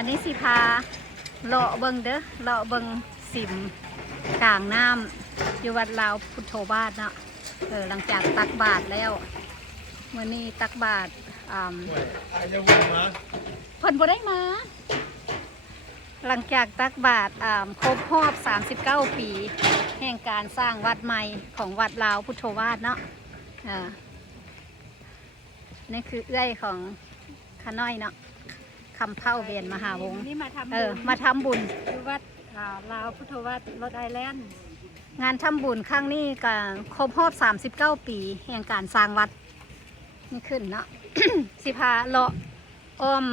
อันนี้สิพาเลาะเบิงเด้อเลาะเบิงสิมกลางน้ำอยู่วัดลาวพุทโธวาสเนาะหลังจากตักบาตรแล้วเมื่อนี้ตักบาตรเพิ่นบ่ได้มาหลังจากตักบาตรครบรอบ39 ปีแห่งการสร้างวัดใหม่ของวัดลาวพุทโธวาสเนาะนี่คือเอื้อยของขาน้อยเนาะคำเผ่าเวียนมหาวงศ์นี่มาทำมาทำบุญที่วัดลาวพุทธวาสรถไอแลนด์งานทำบุญครั้งนี้ก็ครบรอบ39 ปีแห่งการสร้างวัดนี่ขึ้นเนาะ สิพาเลาะอ้อม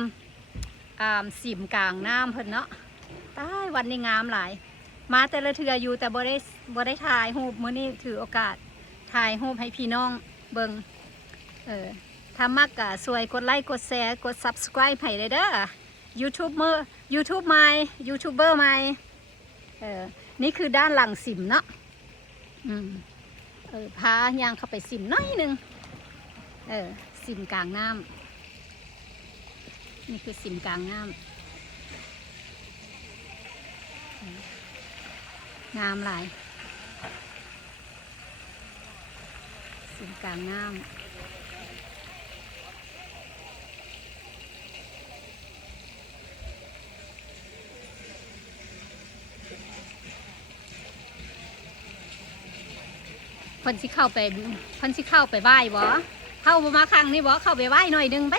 สิมกลางน้ำเพิ่นเนาะใต้วันนี้งามหลายมาแต่ละเทืออยู่แต่บ่ได้ถ่ายรูปมื้อนี้ถือโอกาสถ่ายรูปให้พี่น้องเบิ่งถ้ามักก็ช่วยกดไลค์กดแชร์กด Subscribe ให้เลยเด้อ YouTube ใหม่ YouTuber ใหม่นี่คือด้านหลังสิมเนาะพาย่างเข้าไปสิมน้อยนึงสิมกลางน้ำนี่คือสิมกลางน้ำงามหลายสิมกลางน้ำเพิ่นสิเข้าไปไหว้บ่เข้ามาครั้งนี้บ่เข้าไปไหว้หน่อยนึงไป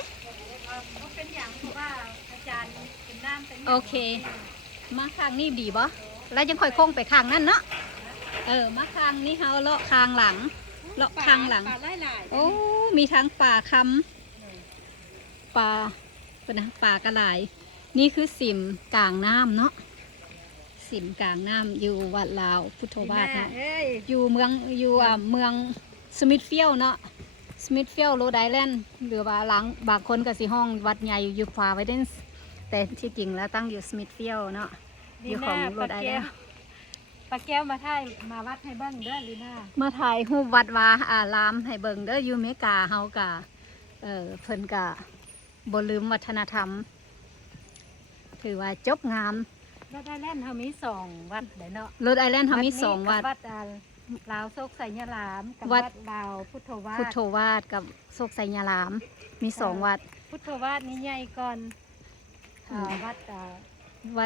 เป็นอย่างเพราะว่าอาจารย์เป็นน้ำเป็นโอเคมาครั้งนี้ดีบ่แล้วยังค่อยโค้งไปข้างนั่นเนาะมาข้างนี้เฮาเลาะข้างหลังเลาะข้างหลังโอ้มีทั้งป่าคำป่าป่ากระไหลนี่คือสิมกลางน้ำเนาะสิมกลางน้ำอยู่วัดลาวพุทโธวาสนะอยู่เมืองสมิธฟิลด์เนาะสมิธฟิลด์โรดไอแลนด์หรือว่าหลังบางคนก็สิห้องวัดใหญ่อยู่ฟาไวเดนส์แต่ที่จริงแล้วตั้งอยู่สมิธฟิลด์เนาะอยู่ของโรดไอแลนด์ปลาแก้วมาถ่ายมาวัดให้เบิ้งเด้อลีน่ามาถ่ายรูปวัดวาอารามให้เบิ่งเด้ออยู่อเมริกาเฮากะเพิ่นกะบ่ลืมวัฒนธรรมถือว่าจบงามรถไอแลนด์เขามี2 วัดเนาะรถไอแลนด์เขามี2 วัดวัดลาวโศกไสยลามกับวัดลาวพุทโธวาสกับโศกไสยลามมี2 วัดพุทโธวาสนี่ใหญ่ก่อนวั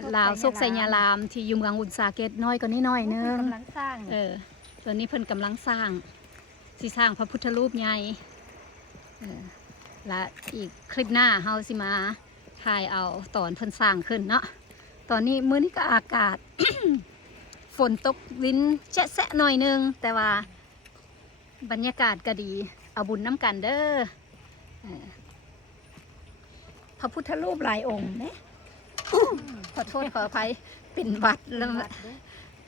ดลาวโศกไสยลามที่อยู่เมืองอุนซาเกตน้อยกว่านี้น้อยนึงกำลังสร้างตัวนี้เพิ่นกำลังสร้างสิสร้างพระพุทธรูปใหญ่และอีกคลิปหน้าเฮาสิมาถ่ายเอาตอนเพิ่นสร้างขึ้นเนาะตอนนี้มื้อนี้ก็อากาศ ฝนตกลิ้นแฉะหน่อยนึงแต่ว่าบรรยากาศก็ดีเอาบุญน้ำกันเด้อพระพุทธรูปหลายองค์เนี่ยขอโทษขออภัยเป็นวัดแล้ว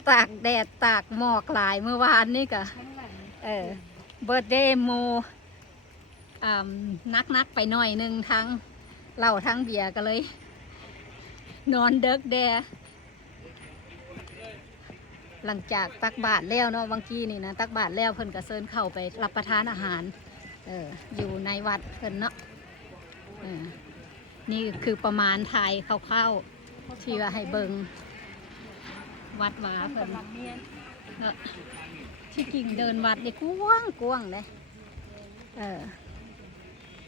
ตากแดดตากหมอกหลายเมื่อวานนี่ก็เบิร์ดเดย์โมนักไปหน่อยนึงทั้งเหล้าทั้งเบียร์ก็เลยนอนเด็กแดหลังจากตักบาตรแล้วเนาะบางทีนี่นะตักบาตรแล้วเพิ่นก็เชิญเข้าไปรับประทานอาหารอยู่ในวัดเพิ่นเนาะนี่คือประมาณถ่ายคร่าวๆที่ว่าให้เบิงวัดวาเพิ่นที่จริงเดินวัดนี่กว้างเลย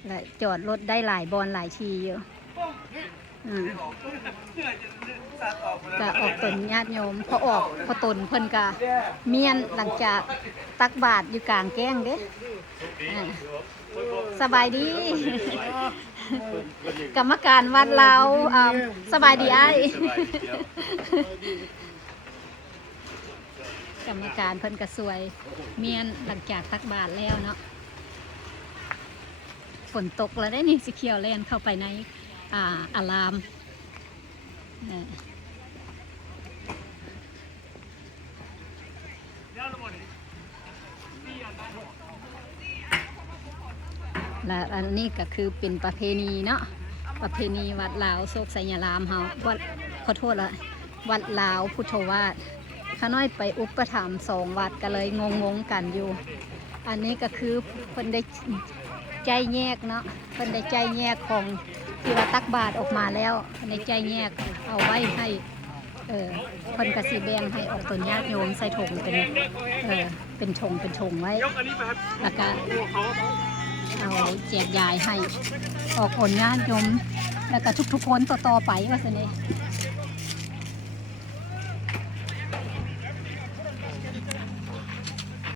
และจอดรถได้หลายบอนหลายทีอยู่ก็ออกตนญาติโยมพอตนเพิ่นก็เมียนหลังจากตักบาตรอยู่กลางแก้งเด้สบายดี กรรมการวัดเราสบายดีไอ้กรรมการเพิ่นก็สวยเมียนหลังจากตักบาตรแล้วเนาะฝนตกแล้วได้นี่สิเขียวแลนเข้าไปในอารามและอันนี้ก็คือเป็นประเพณีเนาะประเพณีวัดลาวโศกไสยลามเฮาวัดขอโทษละวัดลาวพุทโธวาสข้าน้อยไปอุปถัมภ์2 วัดก็เลยงงกันอยู่อันนี้ก็คือเพิ่นได้ใจแยกเนาะเพิ่นได้ใจแยกของ ที่ว่าตักบาตรออกมาแล้วในใจแยกเอาไว้ให้เพิ่นก็สิแบ่งให้ออกตนญาติโยมใส่ถุงเป็นชงไว้แล้วก็เอาแจกยายให้ออกคนญาติโยมแล้วก็ทุกๆคนต่อๆไปว่าซั่นนี่